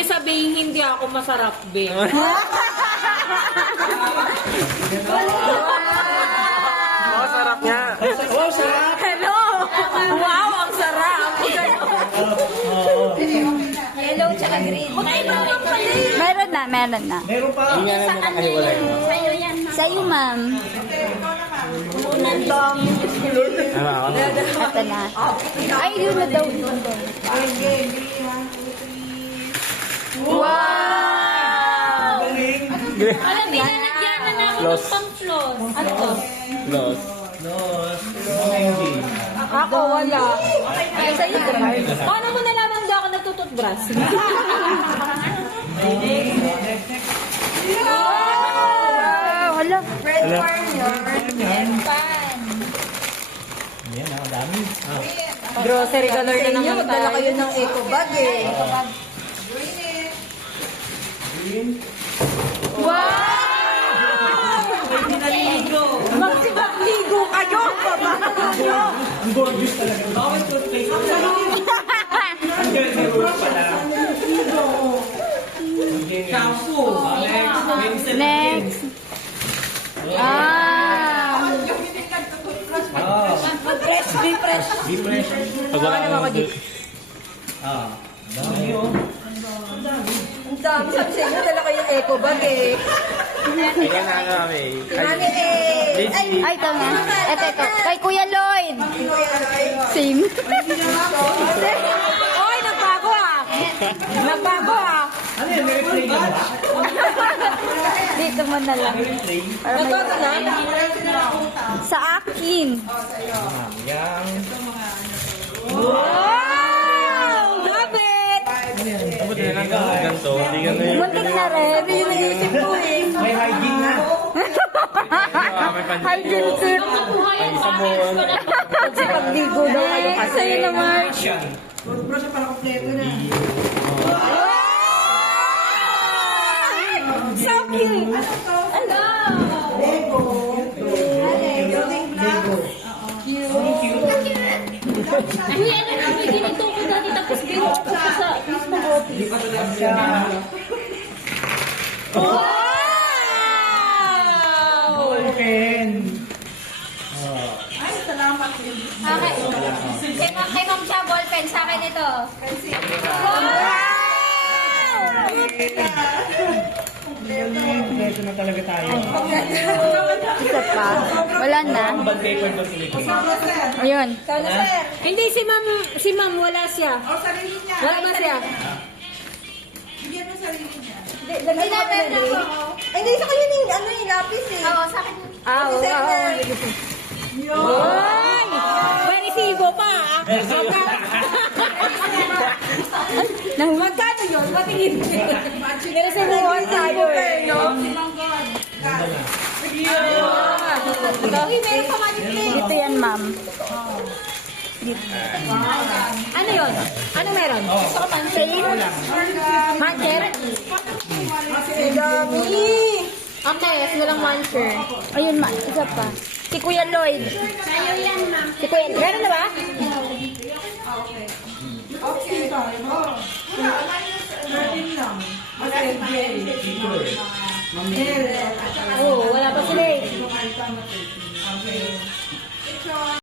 niyo sabihin hindi ako masarap, be. Oh, sarap niya. Wow, sarap! Hello! Wow, ang sarap! Yellow tsaka green. Meron na, meron na. Meron pa. Hindi nga namin nakahiwalay. Sa'yo yan. Sa'yo, ma'am. Ano ako? Ito na. Ay, yun na daw. Yun daw. Wow! Galing. Alam, nilalagyan na namin Los. ng pang-floss. Ano to? Los. Nos. Ako, wala. Ay, sa'yo, Gerard. Paano mo nalaman hindi ako nagtututbrush? Wow! Hala. Red corn yun. Pan. Yan, ang dami. Grocery color na naman Magdala tayo. kayo ng eco bag eh. Magsibagligo kayo! Babago! Ang gorgeous talaga. Bakit toothpaste? Ang galing sa roots pala. Shampoo. Next. Next. Ah! Oh. Fresh, be fresh. Be fresh. Pag wala naman ako dito. Ah. Dami oh. Ang dami. Sabi sa inyo, dala kayo ng eco bag eh. Kaya na kami. Mami eh. Ay, ito nga. Ito. Kay Kuya Lloyd. Same. Oy, nagbago ah! Nagbago ah! Ano yan? May play ka ba? Dito mo na lang. Para may... Nagbago na? Sa akin. Yang. Wow! Love it! Abot na lang ganito. Hindi ka na yun. Muntik na rin. Yun yung isip ko eh. May hygiene na. May pandigo. Hygiene tip. Ay, sabon. Kasi pagligo daw kayo kasi. Sa'yo naman. Action. So cute. Ano? Uy, ano na, may ginito ko dati tapos binok ko sa mismong office. Open. Okay. Kay Ma'am siya, ballpen. Sa akin ito. Ito na talaga tayo. Isa pa. Wala na. Bag paper ba sila? Ayun. Hindi, si ma'am, wala siya. Wala ba siya? Ay, natin na po. Ay, hindi sa kayo yung ano yung lapis eh. Oo, sa akin. Ah, oo. Oy! Marisibo pa ah. Magkano yun? Matingin. Pero sa buwan tayo eh. No? Uy, meron pa magic plate. Dito yan, ma'am. Ano yun? Ano meron? Gusto ko man. Marker? Okay, walang marker. Ayun, ma. Isa pa. Si Kuya Lloyd. Sa'yo yan, ma'am. Si Kuya Lloyd. Meron na ba? Oo, wala pa sila eh.